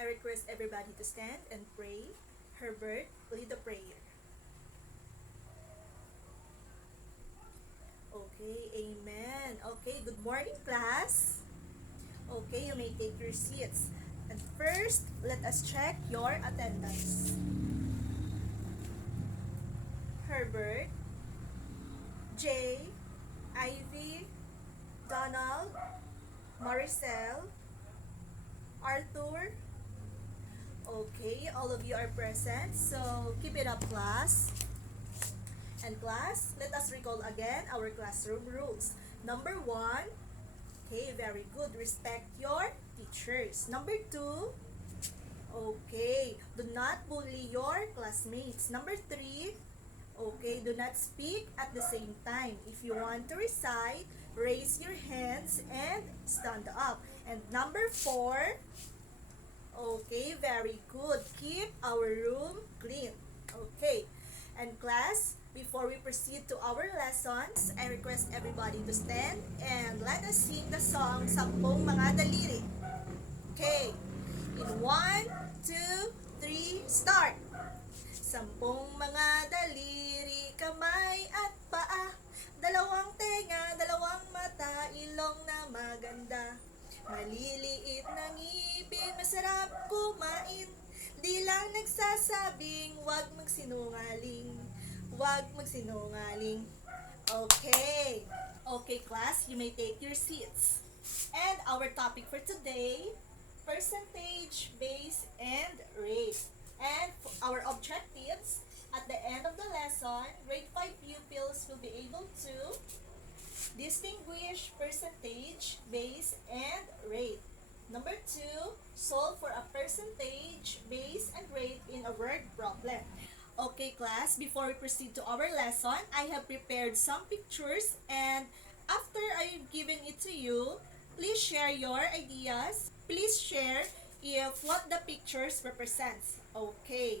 I request everybody to stand and pray. Herbert, lead the prayer. Okay, amen. Okay, good morning, class. Okay, you may take your seats. And first, let us check your attendance. Herbert, Jay, Ivy, Donald, Maricel, Arthur. Okay, all of you are present, so keep it up, class. And class, let us recall again our classroom rules. Number 1, okay, very good. Respect your teachers. Number 2, okay, do not bully your classmates. Number 3, okay, do not speak at the same time. If you want to recite, raise your hands and stand up. And number 4, okay, very good. Keep our room clean. Okay. And class, before we proceed to our lessons, I request everybody to stand and let us sing the song Sampung Mga Daliri. Okay. In 1, 2, 3, start! Sampung mga daliri, kamay at paa, dalawang tenga, dalawang mata, ilong na maganda. Maliliit na ngipin, masarap kumain, di lang nagsasabing, wag magsinungaling, wag magsinungaling. Okay. Okay, class, you may take your seats. And our topic for today, percentage, base, and rate. And our objectives, at the end of the lesson, grade 5 pupils will be able to distinguish percentage, base, and rate. Number 2, solve for a percentage, base, and rate in a word problem. Okay, class, before we proceed to our lesson, I have prepared some pictures, and after I've given it to you, please share your ideas. Please share if what the pictures represents. Okay.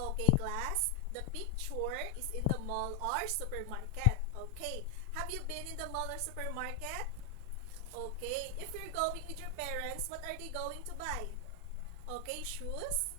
Okay, class. The picture is in the mall or supermarket. Okay. Have you been in the mall or supermarket? Okay. If you're going with your parents, what are they going to buy? Okay, shoes,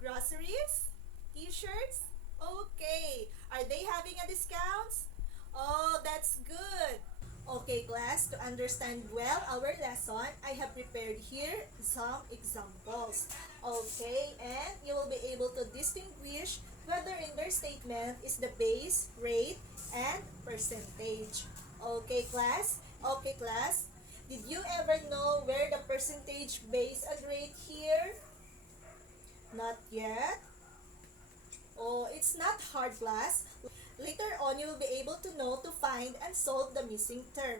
groceries, t-shirts. Okay. Are they having a discounts? Oh, that's good. Okay, class, to understand well our lesson, I have prepared here some examples. Okay, and you will be able to distinguish whether in their statement is the base, rate, and percentage. Okay, class? Okay, class? Did you ever know where the percentage, base, and rate here? Not yet? Oh, it's not hard, class. Later on, you will be able to know to find and solve the missing term.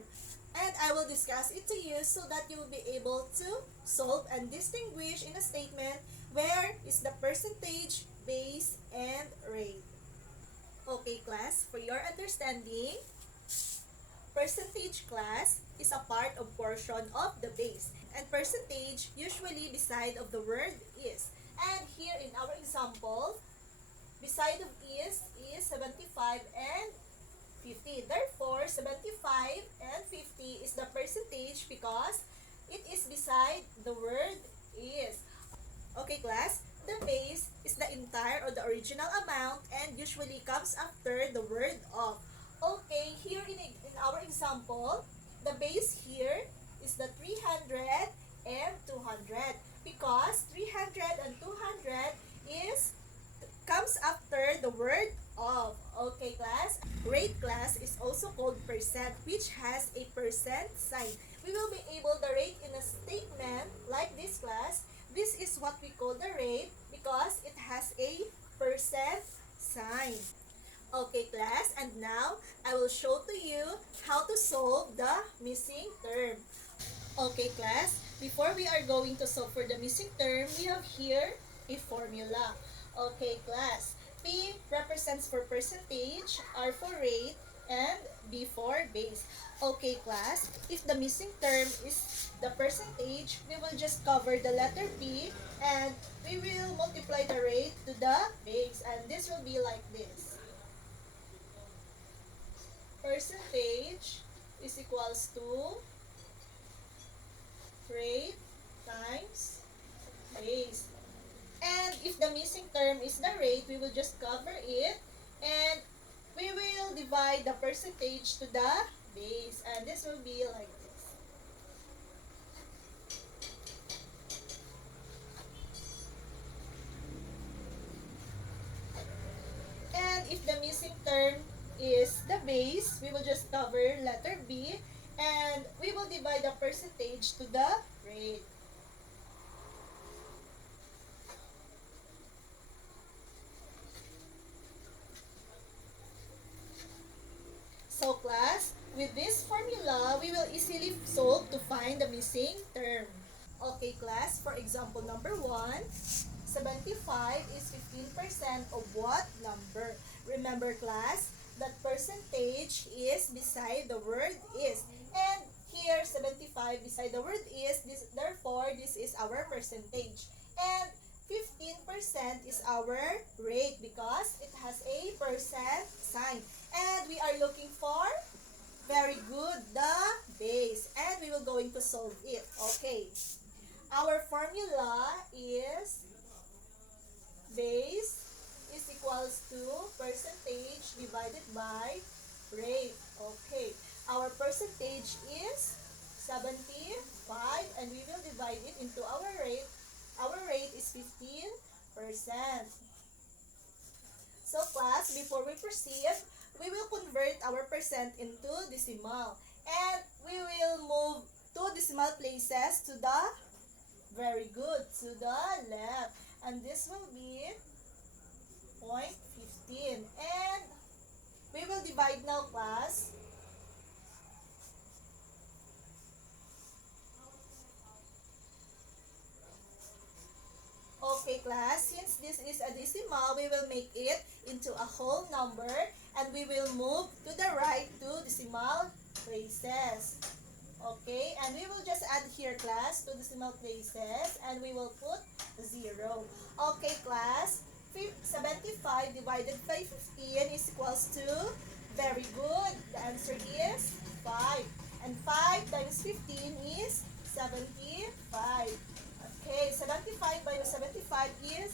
And I will discuss it to you so that you will be able to solve and distinguish in a statement where is the percentage, base, and rate. Okay, class, for your understanding, percentage, class, is a part of portion of the base. And percentage usually beside of the word is. And here in our example, beside of is 75 and 50. Therefore, 75 and 50 is the percentage because it is beside the word is. Okay, class? The base is the entire or the original amount and usually comes after the word of. Okay, here in our example, the base here is the 300 and 200 because 300 and 200 is comes after the word of. Okay, class? Rate, class, is also called percent, which has a percent sign. We will be able to rate in a statement like this, class. This is what we call the rate because it has a percent sign. Okay, class, and now I will show to you how to solve the missing term. Okay, class, before we are going to solve for the missing term, we have here a formula. Okay, class, P represents for percentage, R for rate, and B for base. Okay, class, if the missing term is the percentage, we will just cover the letter P and we will multiply the rate to the base, and this will be like this. percentage is equals to rate times base. And if the missing term is the rate, we will just cover it and we will divide the percentage to the base. And this will be like this. And if the missing term is the base, we will just cover letter B and we will divide the percentage to the rate. So class, with this formula, we will easily solve to find the missing term. Okay class, for example number 1, 75 is 15% of what number? Remember class, that percentage is beside the word is. And here 75 beside the word is, therefore this is our percentage. And 15% is our rate because it has a percent sign. And we are looking for, very good, the base. And we will going to solve it. Okay. Our formula is base is equals to percentage divided by rate. Okay. Our percentage is 75 and we will divide it into our rate. Our rate is 15%. So class, before we proceed, we will convert our percent into decimal. And we will move 2 decimal places to the, very good, to the left. And this will be 0.15. And we will divide now class. Okay class, since this is a decimal, we will make it into a whole number and we will move to the right 2 decimal places. Okay, and we will just add here class 2 decimal places and we will put 0. Okay class, 75 divided by 15 is equals to, very good, the answer is 5. And 5 times 15 is 75. Okay, 75 by 75 is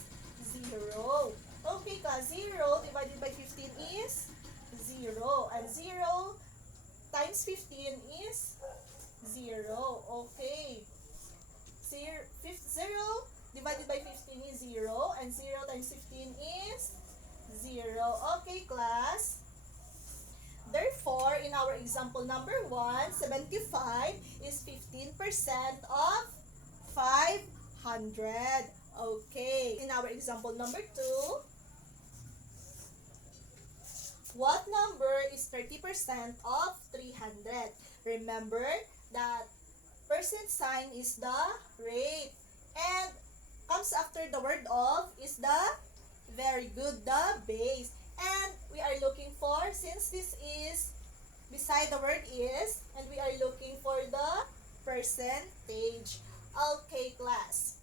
0. Okay class, 0 divided by 15 is 0. And 0 times 15 is 0. Okay. 0 divided by 15 is 0. And 0 times 15 is 0. Okay class. Therefore, in our example number 1, 75 is 15% of 500. Okay. In our example number 2, what number is 30% of 300? Remember that percent sign is the rate. And comes after the word of is the, very good, the base. And we are looking for, since this is beside the word is, and we are looking for the percentage. Okay class,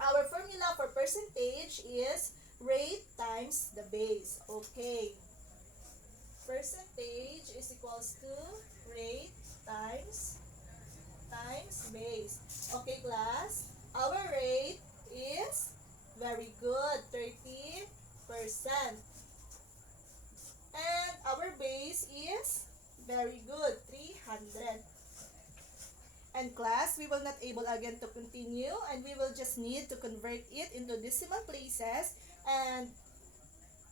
our formula for percentage is rate times the base. Okay, percentage is equals to rate times base. Okay class, our rate is, very good, 30%. And our base is, very good, 300. And class, we will not able again to continue and we will just need to convert it into decimal places. And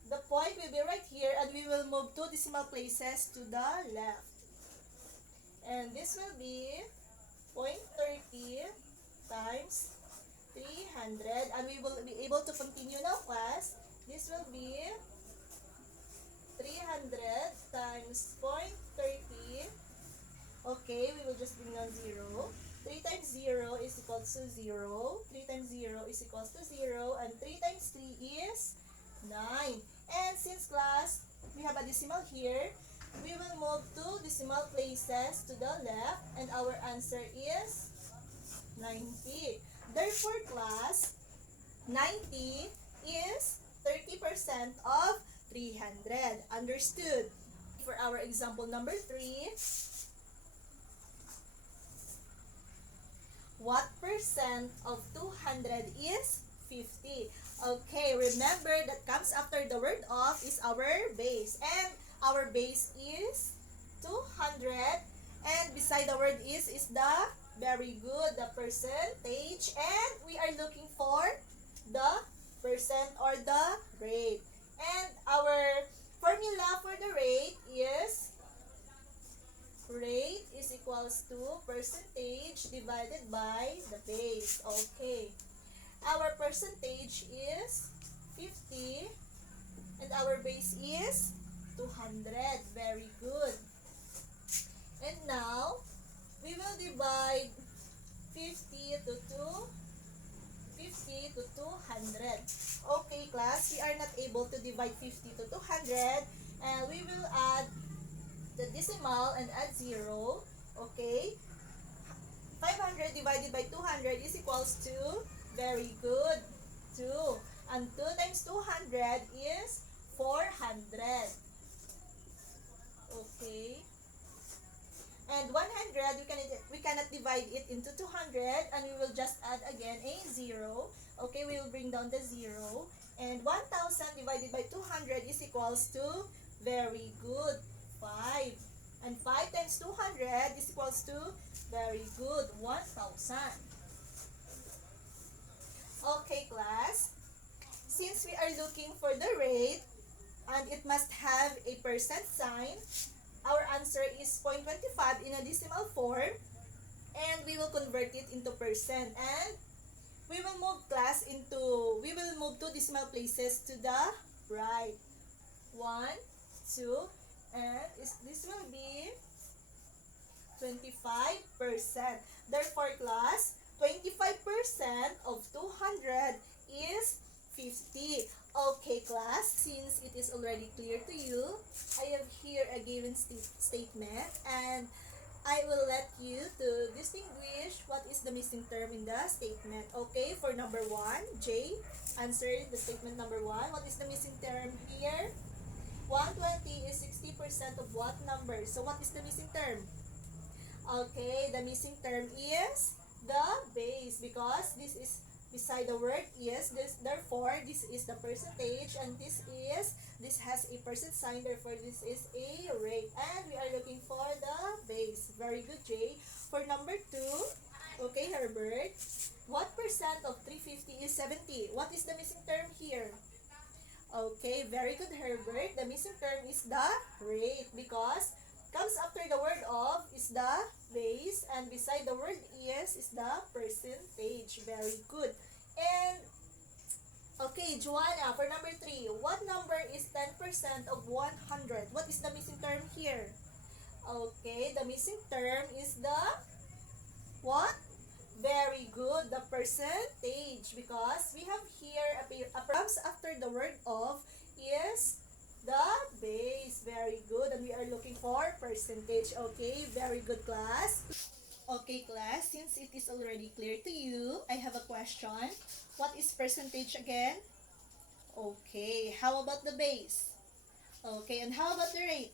the point will be right here and we will move 2 decimal places to the left. And this will be 0.30 times 300. And we will be able to continue now class. This will be 300 times 0.30. Okay, we will just bring down 0. 3 times 0 is equals to 0. 3 times 0 is equals to 0. And 3 times 3 is 9. And since class, we have a decimal here, we will move 2 decimal places to the left. And our answer is 90. Therefore class, 90 is 30% of 300. Understood? for our example number 3. What percent of 200 is 50? Okay, remember that comes after the word of is our base. And our base is 200. And beside the word is the very good, the percentage. And we are looking for the percent or the rate. And our formula for the rate is equals to percentage divided by the base. Okay. Our percentage is 50 and our base is 200. Very good. And now, we will divide 50 to 200. Okay, class, we are not able to divide 50 to 200 and we will add the decimal and add 0. Okay, 500 divided by 200 is equals to, very good, 2. And 2 times 200 is 400. Okay. And 100, we cannot divide it into 200 and we will just add again a 0. Okay, we will bring down the 0. And 1000 divided by 200 is equals to, very good, 5. And 5 times 200 is equals to, very good, 1000. Okay, class. Since we are looking for the rate and it must have a percent sign, our answer is 0.25 in a decimal form and we will convert it into percent. And we will move two decimal places to the right. 1, 2, and this will be 25%. Therefore, class, 25% of 200 is 50. Okay, class, since it is already clear to you, I have here a given statement and I will let you to distinguish what is the missing term in the statement. Okay, for number 1, J, answer the statement number 1. What is the missing term here? 120 is 60% of what number? So what is the missing term? Okay, the missing term is the base because this is beside the word is, therefore this is the percentage and this has a percent sign, therefore this is a rate and we are looking for the base. Very good, Jay. For number 2, okay, Herbert, what percent of 350 is 70? What is the missing term here? Okay, very good, Herbert. The missing term is the rate because comes after the word of is the base and beside the word is the percentage. Very good. And okay, Joanna, for number 3, what number is 10% of 100? What is the missing term here? Okay, the missing term is the what? Very good, the percentage because we have here a comes after the word of is the base. Very good, and we are looking for percentage. Okay, very good, class. Okay, class, since it is already clear to you, I have a question. What is percentage again? Okay, how about the base? Okay, and how about the rate?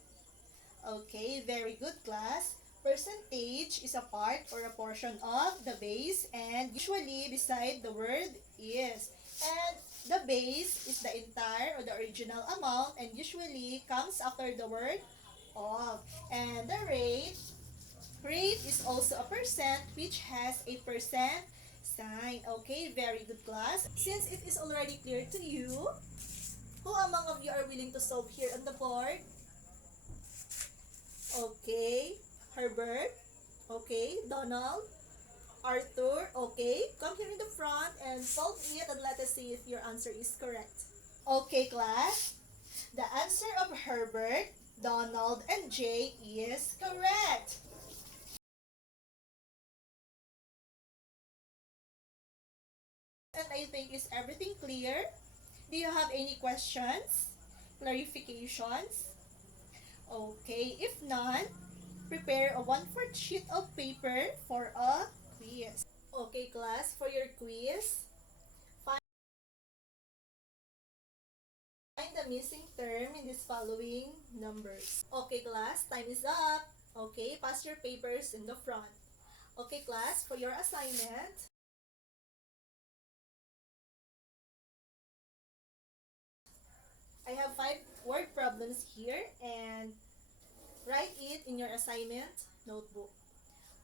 Okay, very good, class. Percentage is a part or a portion of the base and usually beside the word is. And the base is the entire or the original amount and usually comes after the word of. And the rate is also a percent which has a percent sign. Okay, very good, class. Since it is already clear to you, who among of you are willing to solve here on the board? Okay, Herbert. Okay, Donald. Arthur. Okay, come here in the front and solve it and let us see if your answer is correct. Okay, class. The answer of Herbert, Donald, and Jay is correct. And I think is everything clear? Do you have any questions? Clarifications? Okay, if none, prepare a 1/4 sheet of paper for a quiz. Okay, class, for your quiz, find the missing term in these following numbers. Okay, class, time is up. Okay, pass your papers in the front. Okay, class, for your assignment, I have 5 word problems here and write it in your assignment notebook.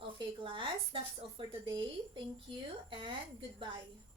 Okay, class, that's all for today. Thank you and goodbye.